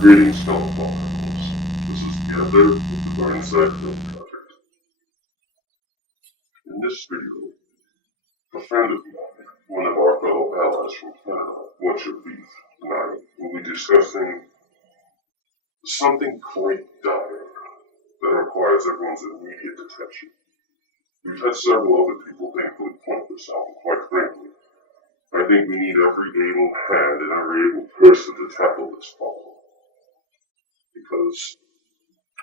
Greetings, fellow followers. This is the editor of the Burnside Film Project. In this video, a friend of mine, one of our fellow allies from Canada, Beef, and I will be discussing something quite dire that requires everyone's immediate attention. We've had several other people thankfully point this out, and quite frankly, I think we need every able hand and every able person to tackle this problem. Because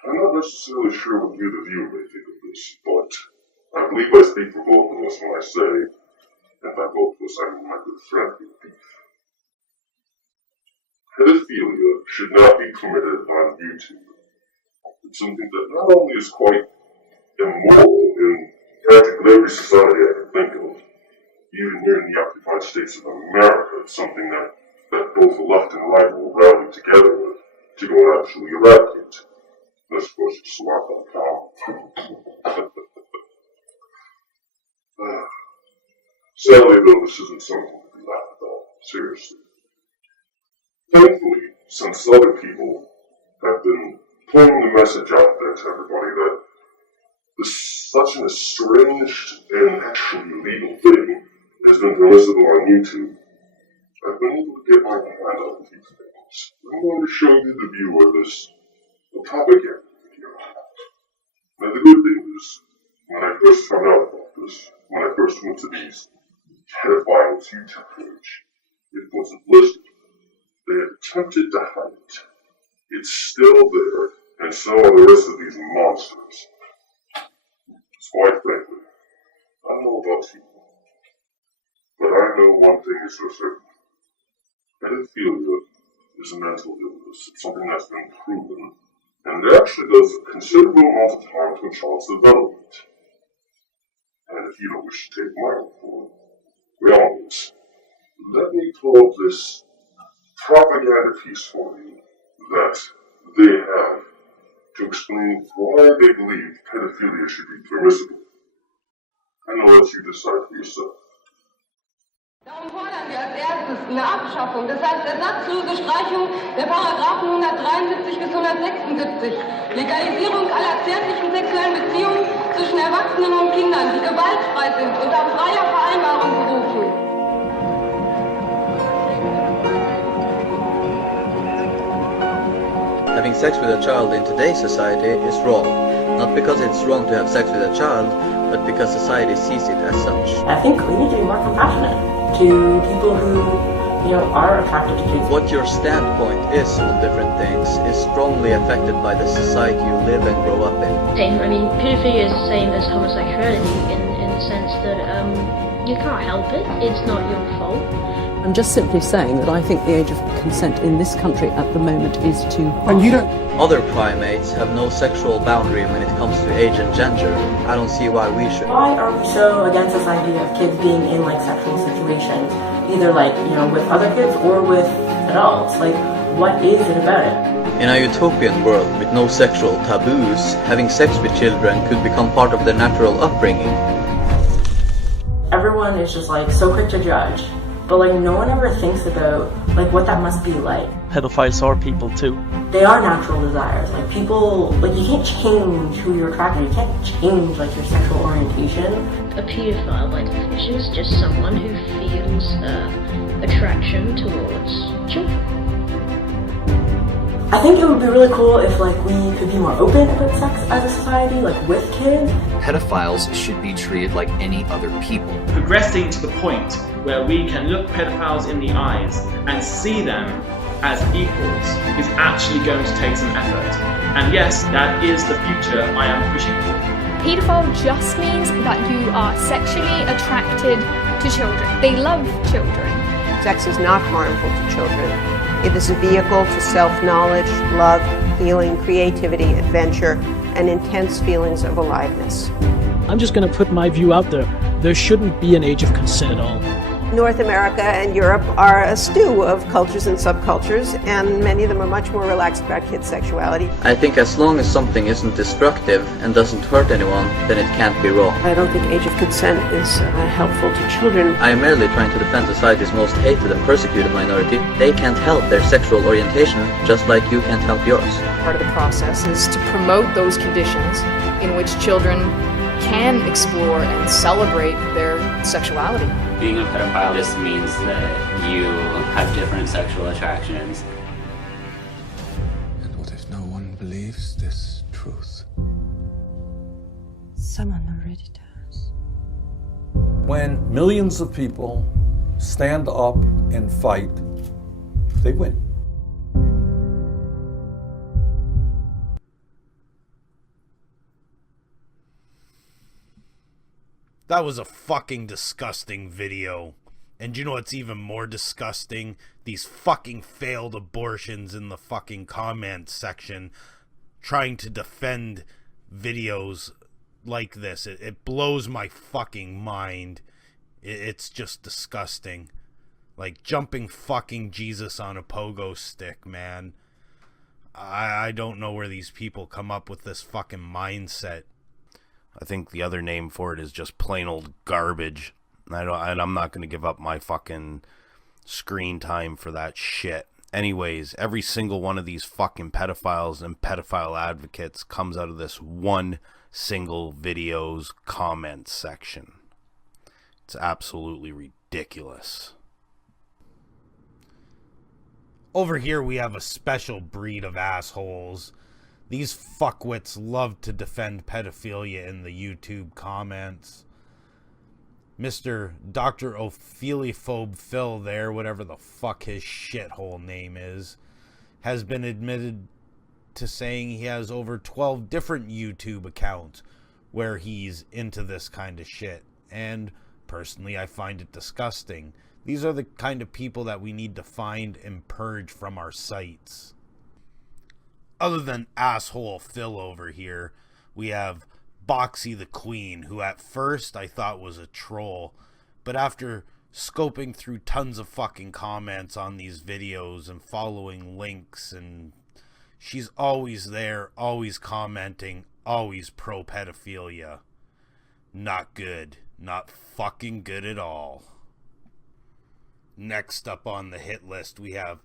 I'm not necessarily sure what you, the viewer, may think of this, but I believe I speak for both of us when I say, and by both of us I mean my good friend, Beef. Pedophilia should not be permitted on YouTube. It's something that not only is quite immoral in practically every society I can think of, even here in the occupied states of America, it's something that both the left and right will rally together with to go and actually eradicate. And of course, it's smart.com. Sadly, though, this isn't something to be laughed about, seriously. Thankfully, since other people have been putting the message out there to everybody that such an estranged and actually illegal thing has been permissible on YouTube, I've been able to get my hand on these things. I'm going to show you the viewer this propaganda video. Now the good thing is, when I first found out about this, when I first went to these pedophiles YouTube page, it wasn't listed. They had attempted to hide it. It's still there, and so are the rest of these monsters. So quite frankly, I don't know about you, but I know one thing is for certain. Pedophilia is a mental illness. It's something that's been proven, and it actually does a considerable amount of harm to a child's development. And if you don't wish to take my word for it, by all means, let me pull up this propaganda piece for you that they have to explain why they believe pedophilia should be permissible. And I'll let you decide for yourself. Darum fordern wir als erstes eine Abschaffung, das heißt ersatzlose Streichung der Paragraphen 173 bis 176, Legalisierung aller zärtlichen sexuellen Beziehungen zwischen Erwachsenen und Kindern, die gewaltfrei sind und auf freier Vereinbarung berufen. Having sex with a child in today's society is wrong. Not because it's wrong to have sex with a child, but because society sees it as such. I think we need to be more compassionate to people who, are attracted to kids. What your standpoint is on different things is strongly affected by the society you live and grow up in. I mean, pedophilia is the same as homosexuality in the sense that you can't help it. It's not your fault. I'm just simply saying that I think the age of consent in this country at the moment is too high. And you don't... Other primates have no sexual boundary when it comes to age and gender. I don't see why we should. Why are we so against this idea of kids being in sexual situations, either with other kids or with adults? What is it about it? In a utopian world with no sexual taboos, having sex with children could become part of their natural upbringing. Everyone is just so quick to judge. But no one ever thinks about what that must be like. Pedophiles are people too. They are natural desires. People, you can't change who you're attracted to. You can't change your sexual orientation. A pedophile, by definition, is just someone who feels attraction towards children. I think it would be really cool if we could be more open about sex as a society, with kids. Pedophiles should be treated like any other people. Progressing to the point where we can look pedophiles in the eyes and see them as equals is actually going to take some effort. And yes, that is the future I am pushing for. Pedophile just means that you are sexually attracted to children. They love children. Sex is not harmful to children. It is a vehicle to self-knowledge, love, healing, creativity, adventure, and intense feelings of aliveness. I'm just going to put my view out there. There shouldn't be an age of consent at all. North America and Europe are a stew of cultures and subcultures, and many of them are much more relaxed about kids' sexuality. I think as long as something isn't destructive and doesn't hurt anyone, then it can't be wrong. I don't think age of consent is helpful to children. I am merely trying to defend society's most hated and persecuted minority. They can't help their sexual orientation, just like you can't help yours. Part of the process is to promote those conditions in which children can explore and celebrate their sexuality. Being a pedophile just means that you have different sexual attractions. And what if no one believes this truth? Someone already does. When millions of people stand up and fight, they win. That was a fucking disgusting video. And you know what's even more disgusting? These fucking failed abortions in the fucking comment section trying to defend videos like this. It blows my fucking mind. It's just disgusting. Like jumping fucking Jesus on a pogo stick, man. I don't know where these people come up with this fucking mindset. I think the other name for it is just plain old garbage. I'm not going to give up my fucking screen time for that shit. Anyways, every single one of these fucking pedophiles and pedophile advocates comes out of this one single video's comment section. It's absolutely ridiculous. Over here we have a special breed of assholes. These fuckwits love to defend pedophilia in the YouTube comments. Mr. Dr. Opheliophobe Phil there, whatever the fuck his shithole name is, has been admitted to saying he has over 12 different YouTube accounts where he's into this kind of shit. And personally, I find it disgusting. These are the kind of people that we need to find and purge from our sites. Other than asshole Phil over here, we have Boxy the Queen, who at first I thought was a troll, but after scoping through tons of fucking comments on these videos and following links, and she's always there, always commenting, always pro pedophilia. Not good. Not fucking good at all. Next up on the hit list, we have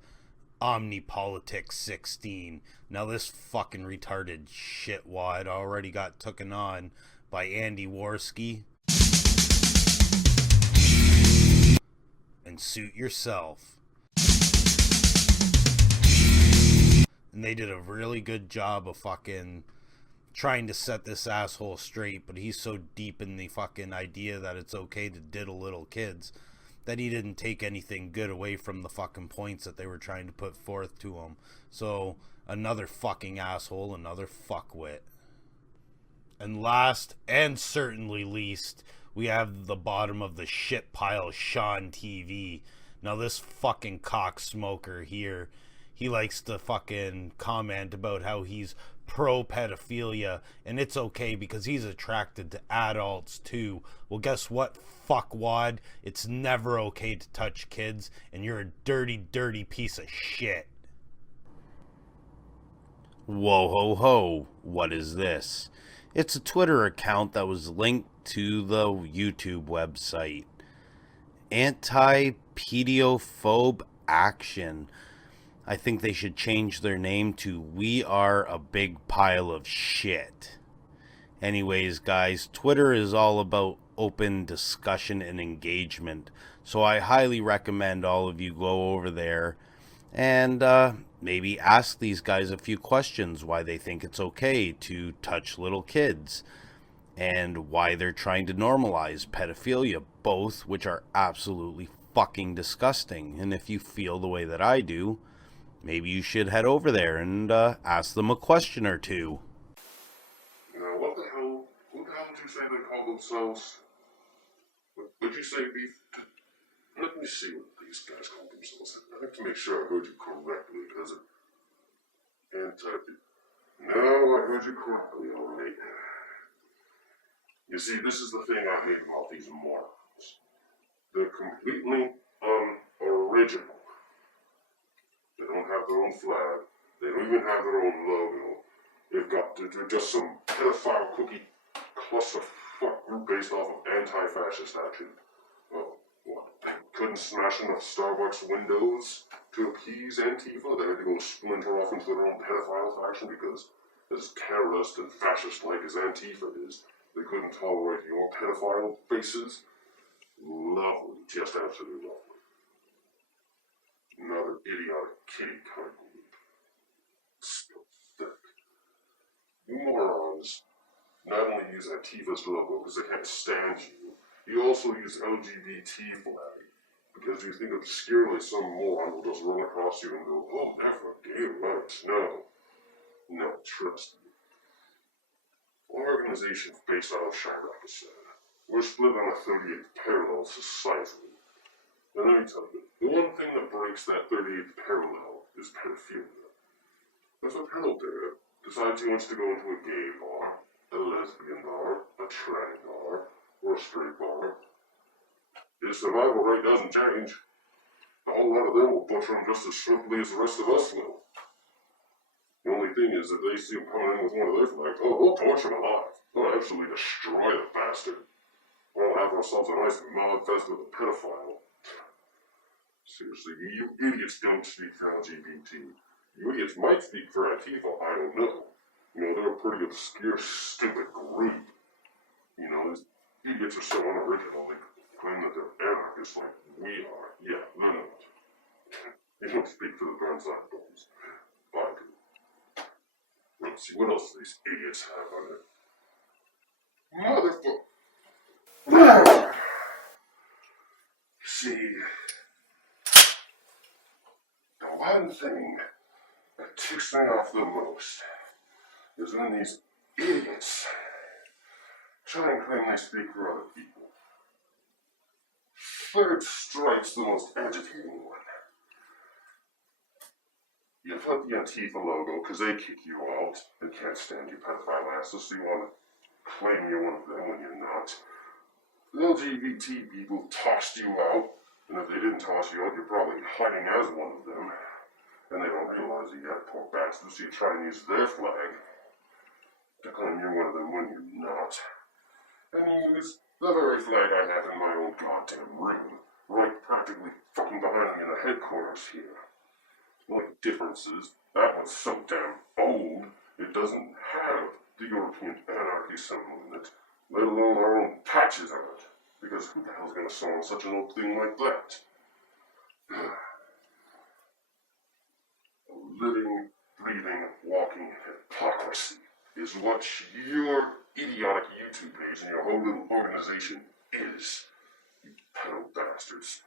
Omnipolitics 16. Now this fucking retarded shitwad already got taken on by Andy Worski. And suit yourself. And they did a really good job of fucking trying to set this asshole straight, but he's so deep in the fucking idea that it's okay to diddle little kids that he didn't take anything good away from the fucking points that they were trying to put forth to him. So, another fucking asshole, another fuckwit. And last, and certainly least, we have the bottom of the shit pile, Sean TV. Now this fucking cocksmoker here, he likes to fucking comment about how he's pro-pedophilia, and it's okay because he's attracted to adults too. Well, guess what, fuckwad? It's never okay to touch kids, and you're a dirty, dirty piece of shit. Whoa ho ho, what is this? It's a Twitter account that was linked to the YouTube website. Anti-Pedophobe Action. I think they should change their name to We Are a Big Pile of Shit. Anyways, guys, Twitter is all about open discussion and engagement. So I highly recommend all of you go over there and maybe ask these guys a few questions why they think it's okay to touch little kids and why they're trying to normalize pedophilia, both which are absolutely fucking disgusting. And if you feel the way that I do, maybe you should head over there and ask them a question or two. Now, what the hell would you say they call themselves? Would you say let me see what these guys call themselves. I have to make sure I heard you correctly, because no, I heard you correctly, alright. You see, this is the thing I hate about these morons. They're completely unoriginal. They don't have their own flag. They don't even have their own logo. They're just some pedophile cookie clusterfuck group based off of anti-fascist action. Well, what? They couldn't smash enough Starbucks windows to appease Antifa? They had to go splinter off into their own pedophile faction because, as terrorist and fascist-like as Antifa is, they couldn't tolerate your pedophile faces? Lovely, just absolutely lovely. Another idiotic kitty cunt group. Still thick. You morons not only use Antifa's logo because they can't stand you, you also use LGBT flag because you think obscurely some moron will just run across you and go, oh, never gay rights. No, trust me. Organizations based out of Chirac said, we're split on a 38th parallel societally. And let me tell you, the one thing that breaks that 38th parallel is pedophilia. If a pedo dad decides he wants to go into a gay bar, a lesbian bar, a trans bar, or a straight bar, his survival rate doesn't change. A whole lot of them will butcher him just as swiftly as the rest of us will. The only thing is that they see him coming in with one of their flags, oh, we'll torch him alive. We'll absolutely destroy the bastard. We'll have ourselves a nice mud fest with a pedophile. Seriously, you idiots don't speak for LGBT. You idiots might speak for Antifa, I don't know. You know, they're a pretty obscure, stupid group. You know, these idiots are so unoriginal, they claim that they're anarchists like we are. Yeah, they're not. You don't speak for the Burnside boys. I do. Let's see, what else do these idiots have on it? Motherfucker. See, the one thing that ticks me off the most is when these idiots try and claim they speak for other people. Third strike's the most agitating one. You put the Antifa logo because they kick you out. They can't stand you pedophile asses, so you want to claim you're one of them when you're not. The LGBT people tossed you out, and if they didn't toss you out, you're probably hiding as one of them. And they don't realize it yet, poor bastards, so you try and use their flag to claim you're one of them when you're not. And you use the very flag I have in my own goddamn room, right practically fucking behind me in the headquarters here. The only difference is, that one's so damn old, it doesn't have the European anarchy symbol in it, let alone our own patches on it. Because who the hell's gonna sew on such an old thing like that? A living, breathing, walking hypocrisy is what your idiotic YouTube page and your whole little organization is. You pedo bastards.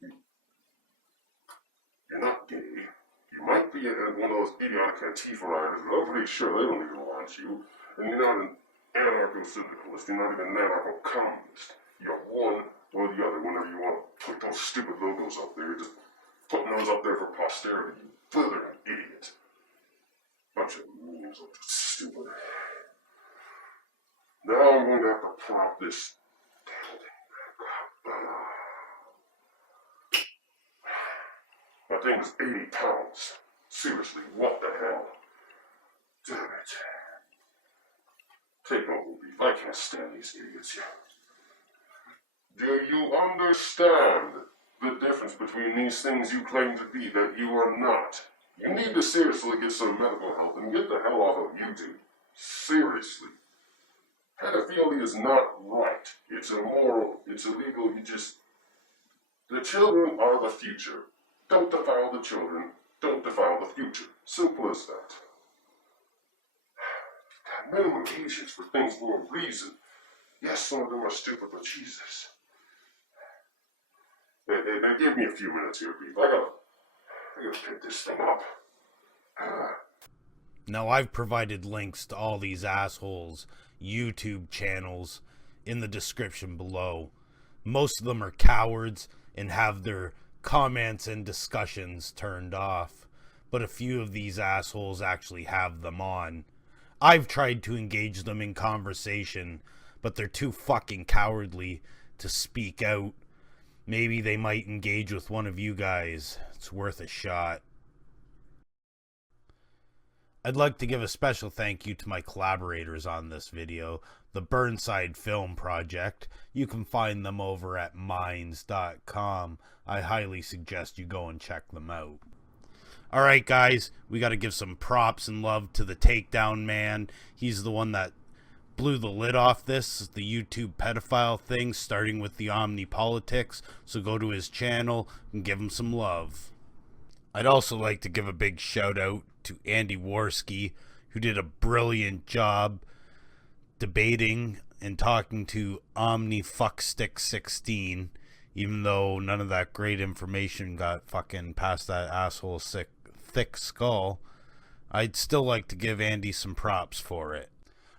You're not gay. You might be one of those idiotic Antifa riders, but I'm pretty sure they don't even want you. And you're not an anarcho-syndicalist. You're not even an anarcho-communist. You're one or the other whenever you want to put those stupid logos up there. You're just putting those up there for posterity. You blithering idiot. Bunch of memes look stupid. Now I'm going to have to prop this damn thing back up. That thing's 80 pounds. Seriously, what the hell? Damn it. Take over, Beef. I can't stand these idiots here. Do you understand the difference between these things you claim to be that you are not? You need to seriously get some medical help and get the hell off of YouTube. Seriously. Pedophilia is not right. It's immoral. It's illegal. The children are the future. Don't defile the children. Don't defile the future. Simple as that. Minimum ages for things for a reason. Yes, some of them are stupid, but Jesus. Hey, give me a few minutes here, Beef. I gotta pick this thing up. Now, I've provided links to all these assholes' YouTube channels in the description below. Most of them are cowards and have their comments and discussions turned off, but a few of these assholes actually have them on. I've tried to engage them in conversation, but they're too fucking cowardly to speak out. Maybe they might engage with one of you guys. It's worth a shot. I'd like to give a special thank you to my collaborators on this video, the Burnside Film Project. You can find them over at minds.com. I highly suggest you go and check them out. Alright guys, we gotta give some props and love to the Takedown Man. He's the one that blew the lid off this, the YouTube pedophile thing, starting with the omnipolitics. So go to his channel and give him some love. I'd also like to give a big shout out to Andy Worski, who did a brilliant job debating and talking to OmniFuckStick16, even though none of that great information got fucking past that asshole's thick skull. I'd still like to give Andy some props for it.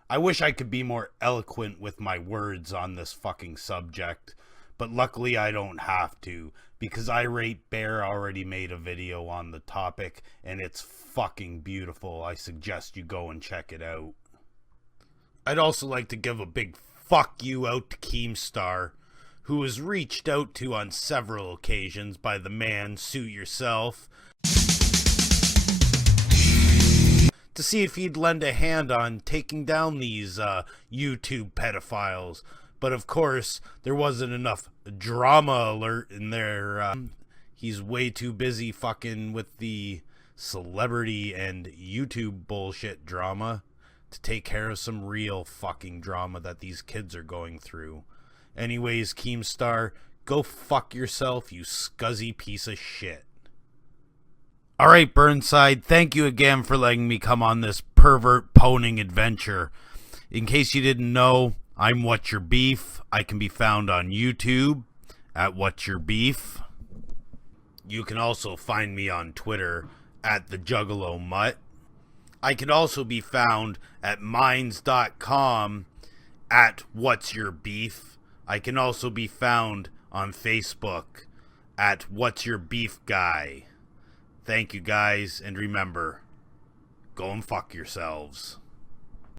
I wish I could be more eloquent with my words on this fucking subject, but luckily I don't have to, because Irate Bear already made a video on the topic, and it's fucking beautiful. I suggest you go and check it out. I'd also like to give a big fuck you out to Keemstar, who was reached out to on several occasions by the man Suit Yourself to see if he'd lend a hand on taking down these YouTube pedophiles. But of course, there wasn't enough drama alert in there. He's way too busy fucking with the celebrity and YouTube bullshit drama to take care of some real fucking drama that these kids are going through. Anyways, Keemstar, go fuck yourself, you scuzzy piece of shit. Alright, Burnside, thank you again for letting me come on this pervert poning adventure. In case you didn't know, I'm What's Your Beef. I can be found on YouTube at What's Your Beef. You can also find me on Twitter at the Juggalo Mutt. I can also be found at minds.com at What's Your Beef. I can also be found on Facebook at What's Your Beef Guy. Thank you guys, and remember, go and fuck yourselves.